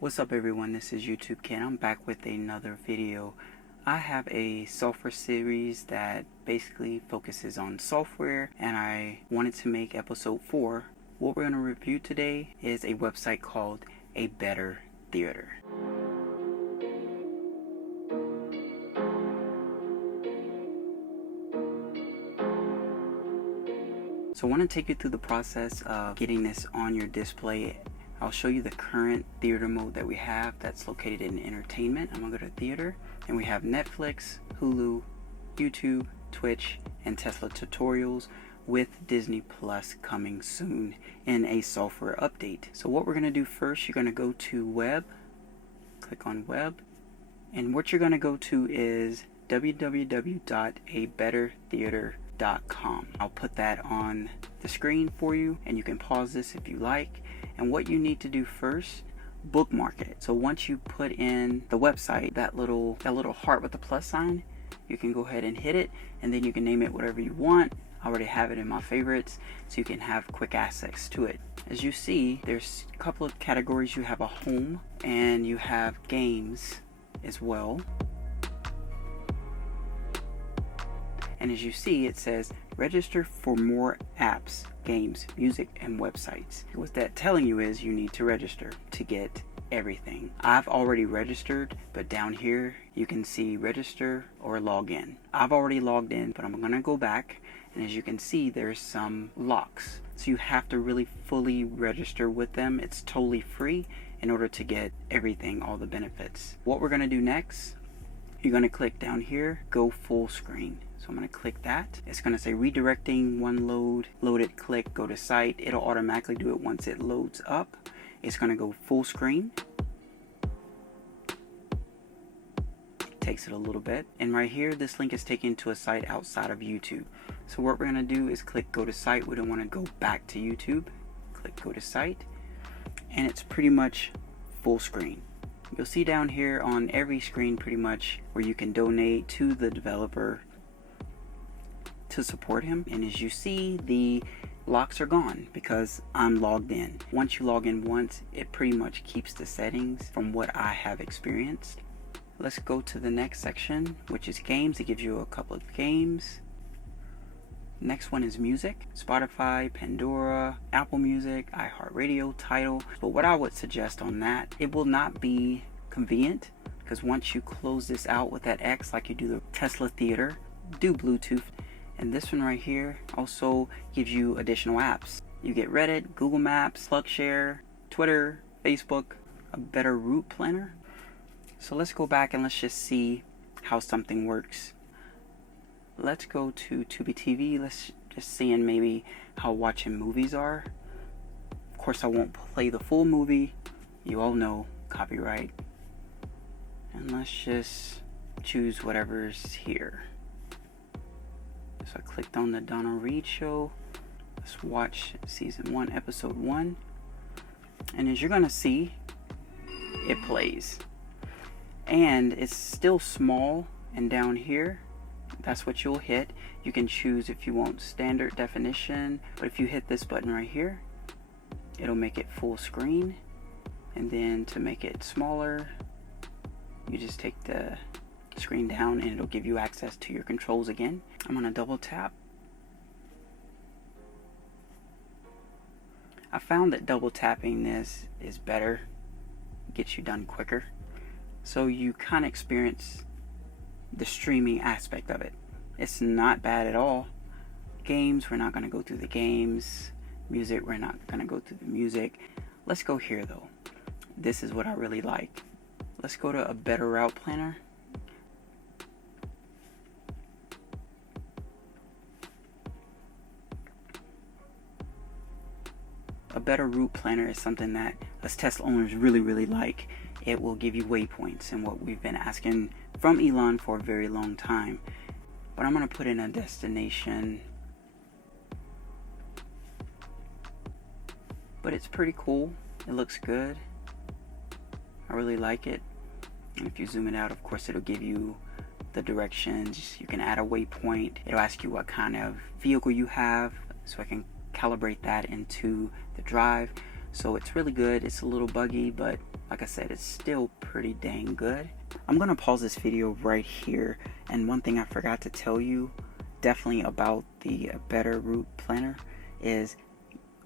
What's up everyone, this is YouTubeKeN. I'm back with another video. I have a software series that basically focuses on software, and I wanted to make episode 4. What we're going to review today is a website called A Better Theater. So I want to take you through the process of getting this on your display. I'll show you the current theater mode that we have that's located in entertainment. I'm going to go to theater, and we have Netflix, Hulu, YouTube, Twitch, and Tesla tutorials with Disney Plus coming soon in a software update. So what we're going to do first, you're going to go to web, click on web, and what you're going to go to is www.abettertheater.com. I'll put that on the screen for you, and you can pause this if you like. And what you need to do first, bookmark it. So once you put in the website, that little heart with the plus sign, you can go ahead and hit it, and then you can name it whatever you want. I already have it in my favorites, so you can have quick access to it. As you see, there's a couple of categories. You have a home, and you have games as well. And as you see, it says register for more apps, games, music, and websites. What that's telling you is you need to register to get everything. I've already registered, but down here you can see register or log in. I've already logged in, but I'm gonna go back, and as you can see, there's some locks. So you have to really fully register with them. It's totally free in order to get everything, all the benefits. What we're gonna do next, you're gonna click down here, go full screen. So I'm going to click that. It's going to say redirecting, one load, loaded, click, go to site. It'll automatically do it once it loads up. It's going to go full screen. Takes it a little bit. And right here, this link is taken to a site outside of YouTube. So what we're going to do is click go to site. We don't want to go back to YouTube. Click go to site. And it's pretty much full screen. You'll see down here on every screen pretty much where you can donate to the developer to support him. And as you see, the locks are gone because I'm logged in. Once you log in once, it pretty much keeps the settings from what I have experienced. Let's go to the next section, which is games. It gives you a couple of games. Next one is music. Spotify, Pandora, Apple Music, iHeartRadio, Tidal. But what I would suggest on that, it will not be convenient, because once you close this out with that X like you do the Tesla Theater, do Bluetooth. And this one right here also gives you additional apps. You get Reddit, Google Maps, PlugShare, Twitter, Facebook, a better route planner. So let's go back and let's just see how something works. Let's go to TubiTV. Let's just see maybe how watching movies are. Of course, I won't play the full movie. You all know, copyright. And let's just choose whatever's here. So I clicked on the Donna Reed show. Let's watch season 1, episode 1. And as you're gonna see, it plays. And it's still small, and down here, that's what you'll hit. You can choose if you want standard definition, but if you hit this button right here, it'll make it full screen. And then to make it smaller, you just take the screen down and it'll give you access to your controls again. I'm gonna double tap. I found that double tapping this is better, gets you done quicker, so you kind of experience the streaming aspect of it. It's not bad at all. Games, we're not going to go through the games. Music, we're not going to go through the music. Let's go here though. This is what I really like. Let's go to a better route planner. A better route planner is something that us Tesla owners really like. It will give you waypoints, and what we've been asking from Elon for a very long time. But I'm going to put in a destination. But it's pretty cool. It looks good. I really like it. And if you zoom it out, of course, it'll give you the directions. You can add a waypoint. It'll ask you what kind of vehicle you have, so I can calibrate that into the drive. So it's really good. It's a little buggy, but like I said, it's still pretty dang good. I'm gonna pause this video right here, and one thing I forgot to tell you definitely about the Better Route Planner is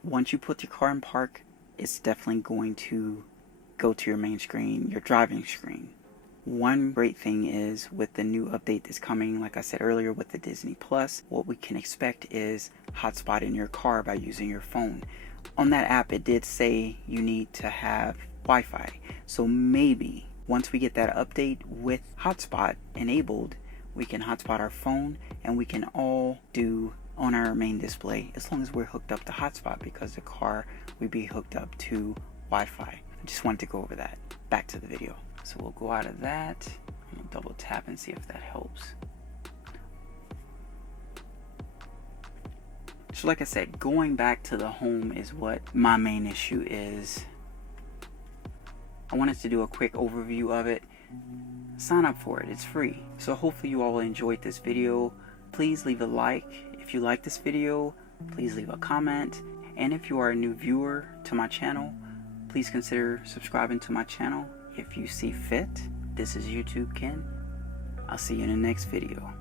once you put your car in park, it's definitely going to go to your main screen, your driving screen. One great thing is with the new update that's coming, like I said earlier with the Disney Plus, what we can expect is hotspot in your car by using your phone. On that app, it did say you need to have Wi-Fi. So maybe once we get that update with hotspot enabled, we can hotspot our phone and we can all do on our main display as long as we're hooked up to hotspot, because the car would be hooked up to Wi-Fi. I just wanted to go over that. Back to the video. So we'll go out of that. I'm gonna double tap and see if that helps. So like I said, going back to the home is what my main issue is. I wanted to do a quick overview of it. Sign up for it, it's free. So hopefully you all enjoyed this video. Please leave a like. If you like this video, please leave a comment. And if you are a new viewer to my channel, please consider subscribing to my channel if you see fit. This is YouTubeKeN. I'll see you in the next video.